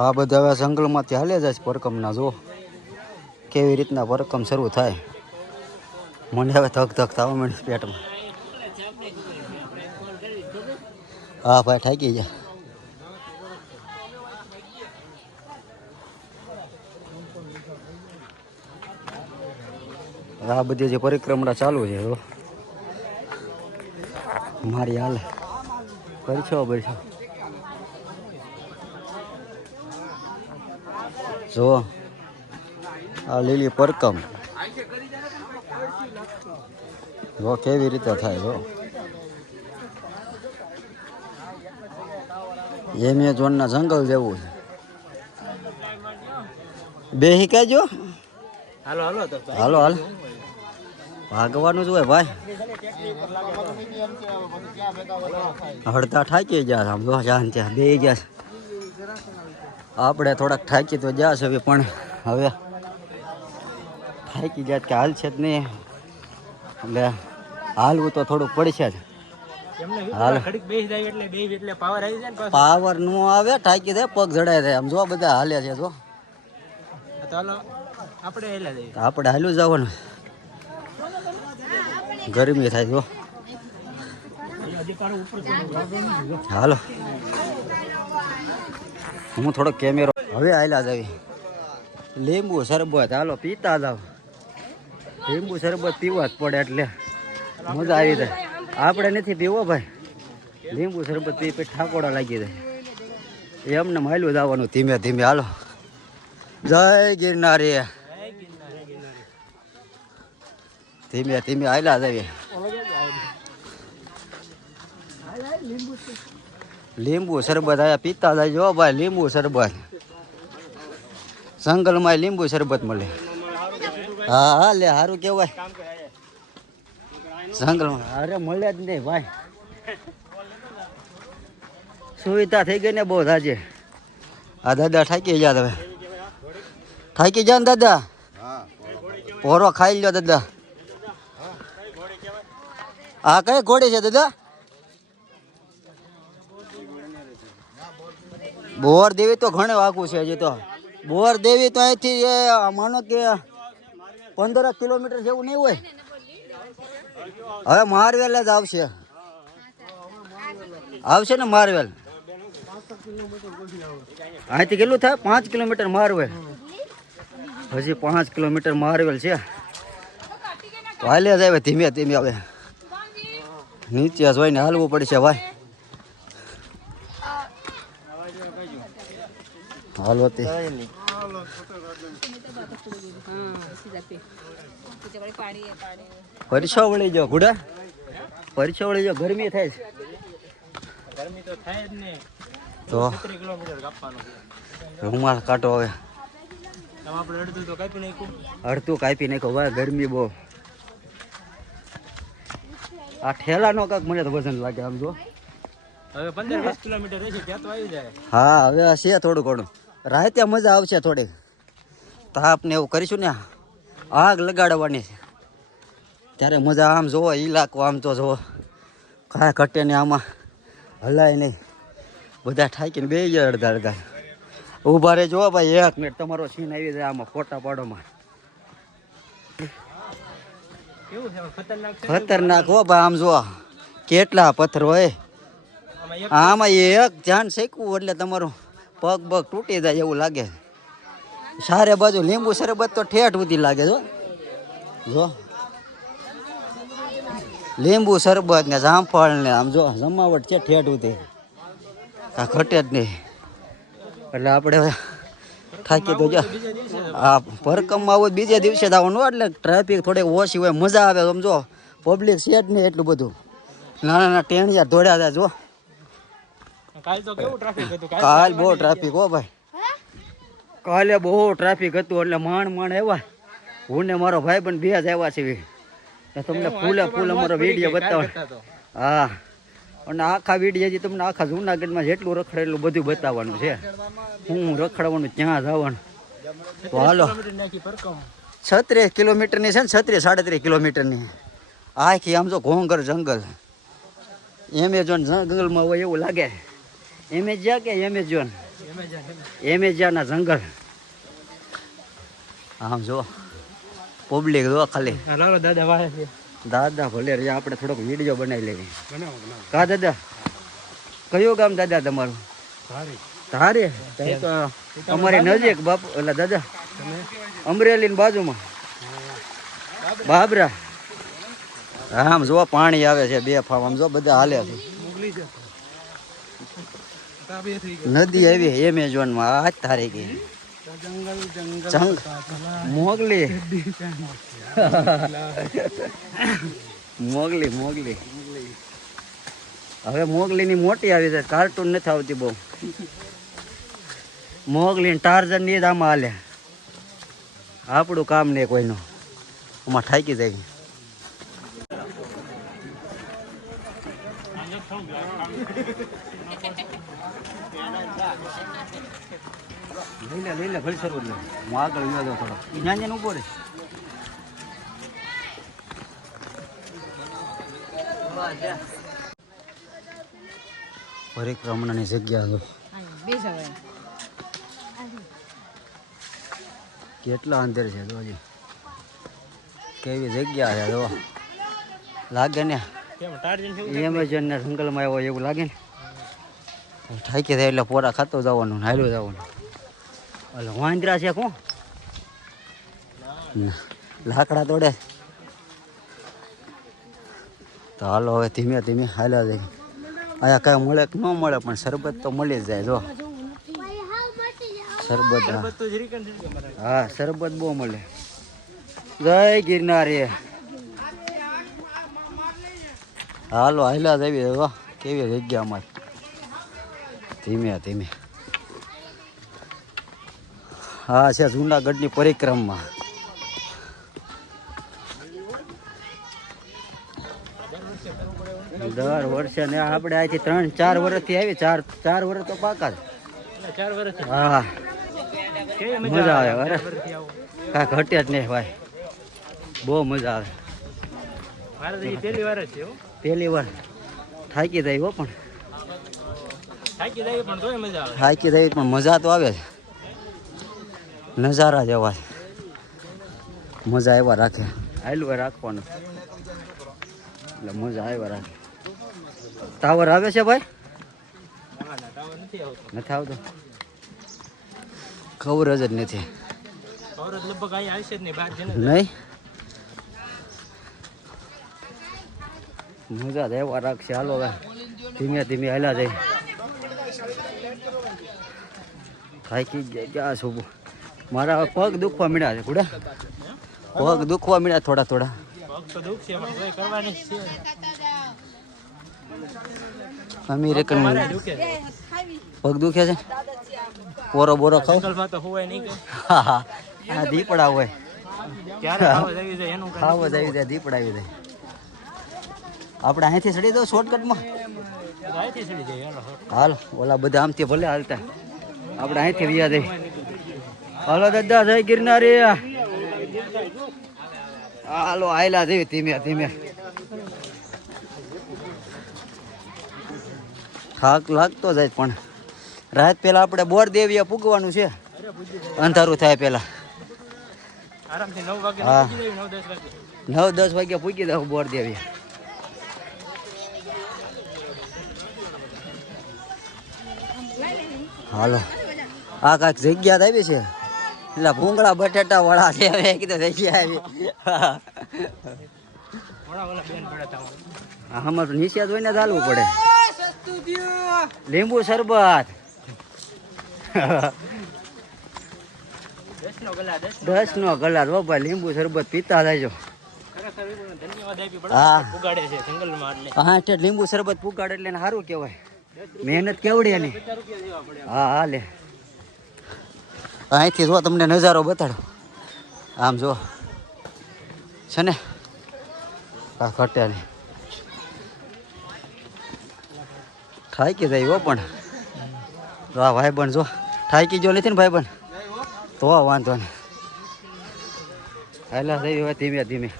આ બધા હવે જંગલમાંથી હાલે જાય છે પરકમના જો કેવી રીતના પરકમ શરૂ થાય. મને હવે ધક ધક થવા માંડી પેટમાં. હા, ભાઈ ઠાકી જાય આ બધી જે પરિક્રમણા ચાલુ છે મારી હાલ. કરશો કરશો જો આ લીલી પરકમ. જો કેવી રીતે થાય જો એમેઝોનના જંગલ જેવું છે. બેહી કહેજો હાલો હાલો હાલો હાલ. ભાગવાનું જ હોય ભાઈ. હડતા ઠાકી ગયા આમ જો જાન ત્યાં બે ગયા. આપણે થોડાક થાકી તો છે હવે પણ હવે થાકી જાય કે હાલ છે જ નહીં. એટલે હાલવું તો થોડુંક પડશે જ. પાવર ને આવે ઠાકી દે પગ જડાય થાય આમ જો બધા હાલે છે જો. તો આપણે હાલ્યું જવાનું. ગરમી થાય જો. હાલો. હું થોડો કેમેરો હવે આયલા જાવી લીંબુ શરબત, હાલો, પીતા જાવ લીંબુ શરબત પીવા જ પડે એટલે મજા આવી જાય. આપણે નથી પીવો ભાઈ. લીંબુ શરબત પી પછી ઠાકોડા લાગી જાય. એમને માયલું જવાનું ધીમે ધીમે. હાલો. જય ગિરનારી. ધીમે ધીમે આયલા જાવી લીંબુ શરબત આયા પીતા જાય જો ભાઈ લીંબુ શરબત. જંગલમાં લીંબુ શરબત મળે. હા હા લે સારું કેવાય જંગલમાં અરે મળે જ નહીં ભાઈ. સુવિધા થઈ ગઈ ને બહુ થાજે આ દાદા થાકી ગયા તમે? થાકી ગયા ને દાદા? પોરો ખાઈ લ્યો દાદા. આ કઈ ઘોડી છે દાદા? બોર દેવી તો ઘણે વાકું છે હજી તો. બોર દેવી તો અહીંથી માનો કે પંદર કિલોમીટર જેવું નહીં હોય. હવે મારવેલ જ આવશે. આવશે ને મારવેલ? અહીંથી કેટલું થાય? પાંચ કિલોમીટર મારવેલ. હજી પાંચ કિલોમીટર મારવેલ છે. તો જ જાય ધીમે ધીમે હવે. નીચે જોઈને હાલવું પડશે ભાઈ. હાલો તે પરીક્ષા વળી જાઓ ઘુડા પરીક્ષા વળી જાઓ ગરમી થાય છે. ગરમી તો થાય જ ને તો? ત્રીસ કિલોમીટર કાપવાનું. રૂમાલ કાઢો હવે. તમે આપણે અડધું તો કાપી નાખો ભાઈ ગરમી બહુ. આ ઠેલાનો કાંક મને તો વજન લાગે આમ જો. હવે પંદર વીસ કિલોમીટર રહેશે ત્યાં તો આવી જાય. હા હવે આ છે થોડું ઘણું. રાતે મજા આવશે થોડી તાપને એવું કરીશું ને, આગ લગાડવાની ત્યારે મજા આમ જોવો ઈલાકો આમ તો જોવો. કાંઈ ઘટે ને આમાં. હલાય નહીં. બધા ઠાકીને બે ગયા અડધા અડધા. ઊભા રહે જોવો ભાઈ, એક મિનિટ તમારો સીન આવી જાય આમાં, ફોટા પાડોમાં. ખતરનાક હો ભાઈ, આમ જોવા. કેટલા પથ્થર હોય. આમાં એક ધ્યાન શેકવું એટલે તમારું પગ પગ તૂટી જાય એવું લાગે. સારે બાજુ લીંબુ શરબત તો ઠેઠ સુધી લાગે જો. જો. લીંબુ શરબત ને જામફળ ને આમ જો, જમાવટ છે ઠેઠ સુધી. આ ઘટે જ નહીં. એટલે આપણે થાકી તો જો. આ ભરકમ આવું બીજે દિવસે જ આવવાનું એટલે ટ્રાફિક થોડીક ઓછી હોય, મજા આવે સમજો પબ્લિક છે જ નહીં એટલું બધું. નાના નાના ટેણિયા દોડ્યા હતા જો. કાલ તો કેવું ટ્રાફિક હતું? કાલ કાલ બહુ ટ્રાફિક હો ભાઈ. કાલે બહુ ટ્રાફિક હતું એટલે માણ માણ આવ્યા. હું ને મારો ભાઈ પણ બે જ આવ્યા છે તમને ફૂલે ફૂલ અમારો વીડિયો બતાવો. હા. અને આખા વીડિયો જે તમને આખા જુનાગઢમાં જેટલું રખડેલું બધું બતાવવાનું છે. હું રખડવાનું ક્યાં જવાનું. તો હાલો. છત્રીસ કિલોમીટરની છે ને છત્રીસ સાડત્રીસ કિલોમીટરની. આખી આમ જો ઘોંઘર જંગલ. એમેઝોન જંગલમાં હોય એવું લાગે. એમેઝોન કે એમેઝોન એમેઝાનના જંગલ. આમ જો પબ્લિક જો ખાલી. દાદા વાહે છે. દાદા ભલે રે આપણે થોડોક વીડિયો બનાવી લેવી. કા દાદા? કયું ગામ દાદા તમારું? તારે ધારે? અમારી નજીક બાપુ એટલે દાદા. અમરેલી બાજુમાં. બાબરા. આમ જો પાણી આવે છે બે ફાવ આમ જો બધા હાલે છે. નદી આવી એમેઝોનમાં આજ તારી ગઈ જંગલ જંગલ. મોગલી. મોગલી મોગલી. હવે મોગલી ની મોટી આવી છે. કાર્ટૂન નથી આવતી બહુ. મોગલી ટાર્જનની જ આમાં હાલે. આપણું કામ નહીં કોઈનું. આમાં ઠાકી જાય. લઈ લે લઈ લે ભલે સર હું આગળ વિવાદ થોડો. જ્ઞાન જઈને ઊભો રહે પરિક્રમણની જગ્યા જો. કેટલા અંતર છે તો હજી. કેવી જગ્યા છે જો. લાગે ને. કેમ ટાર્જન સંકલમાં એમેઝોન ના જંગલમાં આવ્યો એવું લાગે ને. ઠાકી થાય એટલે પોરા ખાતો જવાનું, હાલ્યો જવાનું. એટલે વાંદરા છે કોણ? લાકડા તોડે. તો હાલો હવે ધીમે ધીમે હાલ્યા જાય. અહીંયા કાંઈ મળે કે ન મળે, પણ શરબત તો મળી જ જાય, જો. શરબત, હા. શરબત બહુ મળે. જય ગિરનારી. હાલો, હાલ્યા જઈએ કેવી જગ્યા અમારે? ધીમે ધીમે. હા છે જુનાગઢની પરિક્રમા દર વર્ષે ને આપણે આથી ત્રણ ચાર વર્ષથી આવી ચાર ચાર વર્ષ તો પાકા ચાર વર્ષ હા. મજા આવે? અરે. કાંઈ ઘટે જ નહીં ભાઈ. બહુ મજા આવે. પહેલી વાર. થાકી જાય હો પણ. થાકી થઈ પણ મજા આવે. થાકી જાય પણ મજા તો આવે. છે નજારા જેવા. મજા એવા રાખે. હાલવા રાખવાનું. એટલે મજા આવ્યા રાખે. ટાવર આવે છે ભાઈ? નથી આવતો? ખબર જ નથી. નહીં નહીં? મજા જ એવા રાખશે. હાલો હવે. ધીમે ધીમે હાલ્યા જાય. થાકી ગયા ક્યાં છું. મારા પગ દુખવા મળ્યા છે ગુડા પગ દુખવા મળ્યા થોડા થોડા. અમી રેકન પગ દુખે છે? બોરો બોરો ખાવ. હા હા. આ દીપડા હોય. ખાવો જ આવી જાય દીપડા આવી જાય. આપણે અહીંથી ચડી દો શોર્ટકટમાં. હાલ ઓલા બધા આમથી ભલે હાલતા. આપણે અહીંથી વ્યા દે હાલો દાદા જય ગિરનારી. હાલો આયલા દેવી ધીમે ધીમે. થાક લાગતો જાય પણ. રાત પેલા આપણે બોર દેવીએ પૂગવાનું છે. અંધારું થાય પેલા હા. નવ દસ વાગે. નવ દસ વાગ્યા પૂગી દઉં બોર દેવીએ. હાલો. આ કાંઈક જગ્યા જ આવી છે. એટલે ભૂંગળા બટેટા વડા છે હવે કીધું જગ્યા આવી. આમાં તો નીચે જોઈને હોય ને જ પડે. લીંબુ શરબત. દસ નો ગલાસ હો ભાઈ લીંબુ શરબત પીતા આપી હા. છે હા લીંબુ શરબત પુગાડે એટલે સારું કેવાય મહેનત કેવડી એની? પચાસ રૂપિયા દેવા પડે હા હા લે. અહીંથી જો તમને નજારો બતાડો. આમ જો. છે ને? આ ઘટે નહીં થાકી જાય હો પણ. જો આ ભાઈ બન જો. થાકી ગયો નથી ને ભાઈ બન તો વાંધો નહીં. હાલા થઈ હોય ધીમે ધીમે.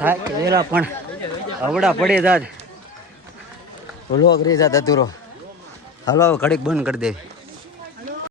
થાકી જાય તો પણ. અવડા પડી જાત વ્લોગ રહી જાત અધૂરો હાલો ઘડીક બંધ કરી દે.